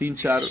3-4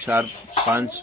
4-5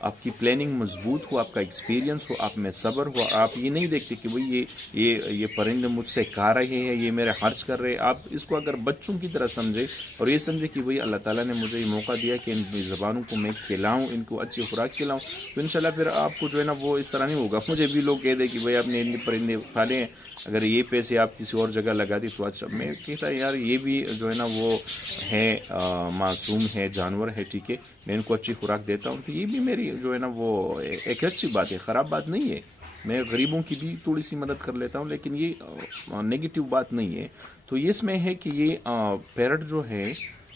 آپ کی پلاننگ مضبوط ہو، آپ کا ایکسپیرینس ہو، آپ میں صبر ہو، آپ یہ نہیں دیکھتے کہ بھئی یہ پرندے مجھ سے کھا رہے ہیں، یہ میرے خرچ کر رہے ہیں. آپ اس کو اگر بچوں کی طرح سمجھے اور یہ سمجھے کہ بھئی اللہ تعالیٰ نے مجھے یہ موقع دیا کہ ان زبانوں کو میں کھلاؤں، ان کو اچھی خوراک کھلاؤں، تو انشاءاللہ پھر آپ کو جو ہے نا وہ اس طرح نہیں ہوگا. مجھے بھی لوگ کہہ دیں کہ بھئی آپ نے اتنے پرندے کھا لے ہیں، اگر یہ پیسے آپ کسی اور جگہ لگا دی تو اچھا. میں کہتا یار یہ بھی جو ہے نا وہ ہے معصوم ہے، جانور ہے، ٹھیک ہے، میں ان کو اچھی خوراک دیتا ہوں تو یہ بھی میری جو ہے نا وہ ایک اچھی بات ہے، خراب بات نہیں ہے. میں غریبوں کی بھی تھوڑی سی مدد کر لیتا ہوں، لیکن یہ نگیٹو بات نہیں ہے. تو اس میں ہے کہ یہ پیرٹ جو ہے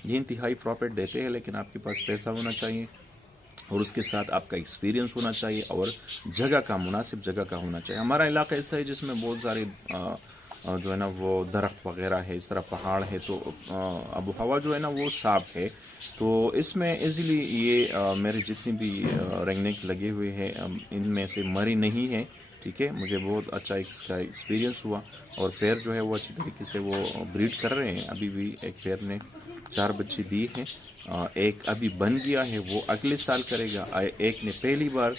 یہ انتہائی پروفٹ دیتے ہیں، لیکن آپ کے پاس پیسہ ہونا چاہیے اور اس کے ساتھ آپ کا ایکسپیرینس ہونا چاہیے اور جگہ کا، مناسب جگہ کا ہونا چاہیے. ہمارا علاقہ ایسا ہے جس میں بہت سارے جو ہے نا وہ درخت وغیرہ ہے، اس طرح پہاڑ ہے، تو آب و ہوا جو ہے نا وہ صاف ہے. تو اس میں ایزیلی یہ میرے جتنی بھی رنگنیک لگے ہوئے ہیں ان میں سے مری نہیں ہے، ٹھیک ہے. مجھے بہت اچھا اس کا ایکسپیرینس ہوا اور پیر جو ہے وہ اچھی طریقے سے وہ بریڈ کر رہے ہیں. ابھی بھی ایک پیر نے 4 بچے دیے ہیں، ایک ابھی بن گیا ہے، وہ اگلے سال کرے گا. ایک نے پہلی بار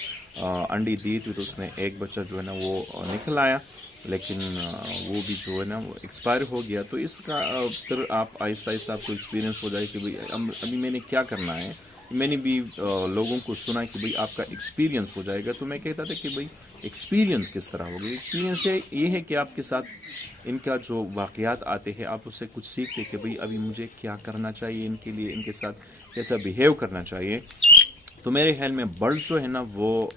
انڈی دی تھی تو اس میں ایک بچہ جو ہے نا وہ نکل آیا، لیکن وہ بھی جو ہے نا وہ ایکسپائر ہو گیا. تو اس کا پھر آپ آہستہ آہستہ آپ کو ایکسپیرینس ہو جائے کہ بھئی ابھی میں نے کیا کرنا ہے. میں نے بھی لوگوں کو سنا کہ بھئی آپ کا ایکسپیرینس ہو جائے گا، تو میں کہتا تھا کہ بھئی ایکسپیرینس کس طرح ہوگا. ایکسپیرینس یہ ہے کہ آپ کے ساتھ ان کا جو واقعات آتے ہیں آپ اس سے کچھ سیکھتے کہ بھئی ابھی مجھے کیا کرنا چاہیے، ان کے لیے، ان کے ساتھ کیسا بیہیو کرنا چاہیے. تو میرے خیال میں برڈ جو ہے نا وہ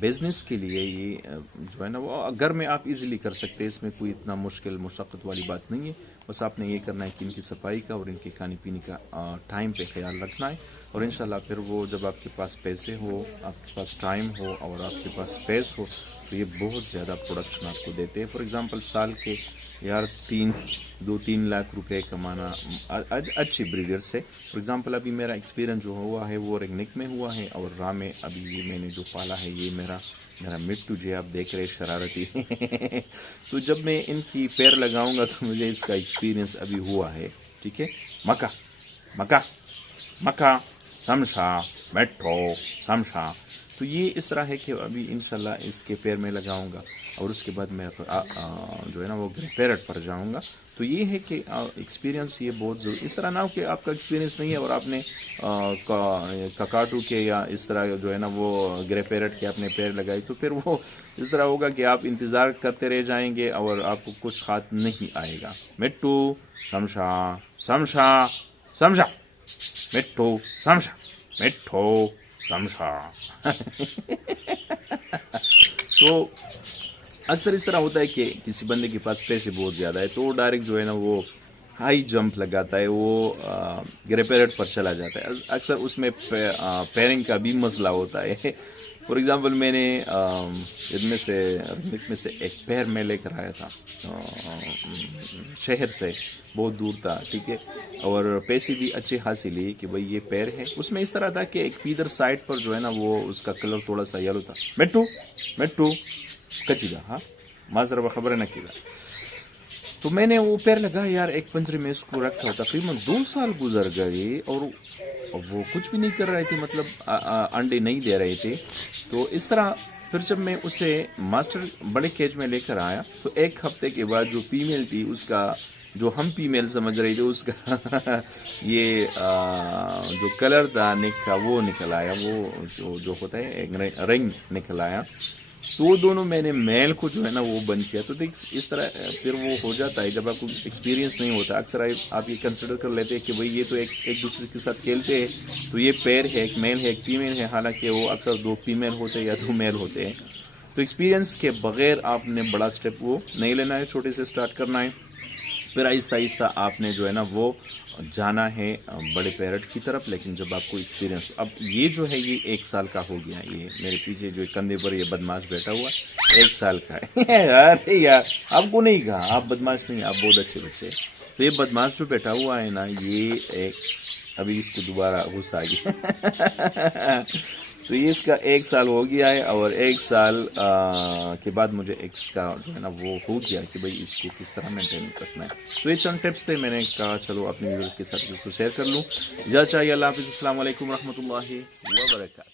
بزنس کے لیے یہ جو ہے نا وہ گھر میں آپ ایزیلی کر سکتے ہیں، اس میں کوئی اتنا مشکل مشقت والی بات نہیں ہے. بس آپ نے یہ کرنا ہے کہ ان کی صفائی کا اور ان کے کھانے پینے کا ٹائم پہ خیال رکھنا ہے، اور انشاءاللہ پھر وہ جب آپ کے پاس پیسے ہو، آپ کے پاس ٹائم ہو اور آپ کے پاس اسپیس ہو تو یہ بہت زیادہ پروڈکشن آپ کو دیتے ہیں. فار ایگزامپل سال کے یار 2-3 لاکھ روپے کمانا اچھی بریڈر سے. فار ایگزامپل ابھی میرا ایکسپیرینس جو ہوا ہے وہ رنگنک میں ہوا ہے، اور راہ میں ابھی یہ میں نے جو پالا ہے یہ میرا مٹو جو آپ دیکھ رہے شرارتی تو جب میں ان کی پیر لگاؤں گا تو مجھے اس کا ایکسپیرینس ابھی ہوا ہے، ٹھیک ہے. مکا مکا مکا سمشا میٹھو سمشا. تو یہ اس طرح ہے کہ ابھی انشاءاللہ اس کے پیر میں لگاؤں گا اور اس کے بعد میں جو ہے نا وہ پیرٹ پر جاؤں گا. تو یہ ہے کہ ایکسپیرینس یہ بہت ضروری. اس طرح نہ ہو کہ آپ کا ایکسپیرینس نہیں ہے اور آپ نے ککاٹو کے یا اس طرح جو ہے نا وہ گرے پیرٹ کے اپنے پیر لگائے، تو پھر وہ اس طرح ہوگا کہ آپ انتظار کرتے رہ جائیں گے اور آپ کو کچھ ہاتھ نہیں آئے گا. مٹو سمشا سمشا سمشا مٹھو سمشا مٹھو سمشا. تو اکثر اس طرح ہوتا ہے کہ کسی بندے کے پاس پیسے بہت زیادہ ہے تو وہ ڈائریکٹ جو ہے نا وہ ہائی جمپ لگاتا ہے، وہ گرے پیرٹ پر چلا جاتا ہے. اکثر اس میں پیرنگ کا بھی مسئلہ ہوتا ہے. فار ایگزامپل میں نے ان میں سے ایک پیر میں لے کر آیا تھا شہر سے، بہت دور تھا، ٹھیک ہے، اور پیسے بھی اچھے حاصل لیے کہ بھئی یہ پیر ہے. اس میں اس طرح تھا کہ ایک پیدر سائڈ پر جو ہے نا وہ اس کا کلر تھوڑا سا یلو تھا. مٹو مٹو کچی دا ہاں معذرت خبر نہ کی. تو میں نے وہ پیر لگا یار ایک پنجرے میں اس کو رکھا. تقریباً 2 سال گزر گئے اور وہ کچھ بھی نہیں کر رہے تھے، مطلب انڈے نہیں دے رہے تھے. تو اس طرح پھر جب میں اسے ماسٹر بڑے کیج میں لے کر آیا تو 1 ہفتے کے بعد جو فیمیل تھی اس کا، جو ہم فیمیل سمجھ رہے تھے، اس کا یہ جو کلر تھا نیک کا وہ نکل آیا، وہ جو ہوتا ہے رنگ نکل آیا. تو وہ دونوں میں نے میل کو جو ہے نا وہ بند کیا. تو دیکھ اس طرح پھر وہ ہو جاتا ہے جب آپ کو ایکسپیرینس نہیں ہوتا. اکثر آپ یہ کنسیڈر کر لیتے ہیں کہ بھئی یہ تو ایک دوسرے کے ساتھ کھیلتے ہیں تو یہ پیر ہے، ایک میل ہے ایک فیمیل ہے، حالانکہ وہ اکثر 2 فیمیل ہوتے ہیں یا 2 میل ہوتے ہیں. تو ایکسپیرینس کے بغیر آپ نے بڑا سٹیپ وہ نہیں لینا ہے، چھوٹے سے سٹارٹ کرنا ہے. پھر آہستہ آہستہ آپ نے جو ہے نا وہ جانا ہے بڑے پیرٹ کی طرف. لیکن جب آپ کو ایکسپیرینس، اب یہ جو ہے یہ 1 سال کا ہو گیا. یہ میرے پیچھے جو کندھے پر یہ بدماش بیٹھا ہوا 1 سال کا ہے. ارے یار آپ کو نہیں کہا آپ بدماش نہیں، آپ بہت اچھے بچے. تو یہ بدماش جو بیٹھا ہوا ہے نا یہ ابھی اس کو دوبارہ غصہ آ گیا. تو یہ اس کا 1 سال ہو گیا ہے، اور 1 سال کے بعد مجھے اس کا جو ہے نا وہ ہو گیا کہ بھئی اس کو کس طرح مینٹین کرنا ہے. تو یہ چند ٹپس تھے، میں نے کہا چلو اپنے ویورز کے ساتھ اس کو شیئر کر لوں. اجازت چاہیے، اللہ حافظ، السلام علیکم ورحمۃ اللہ وبرکاتہ.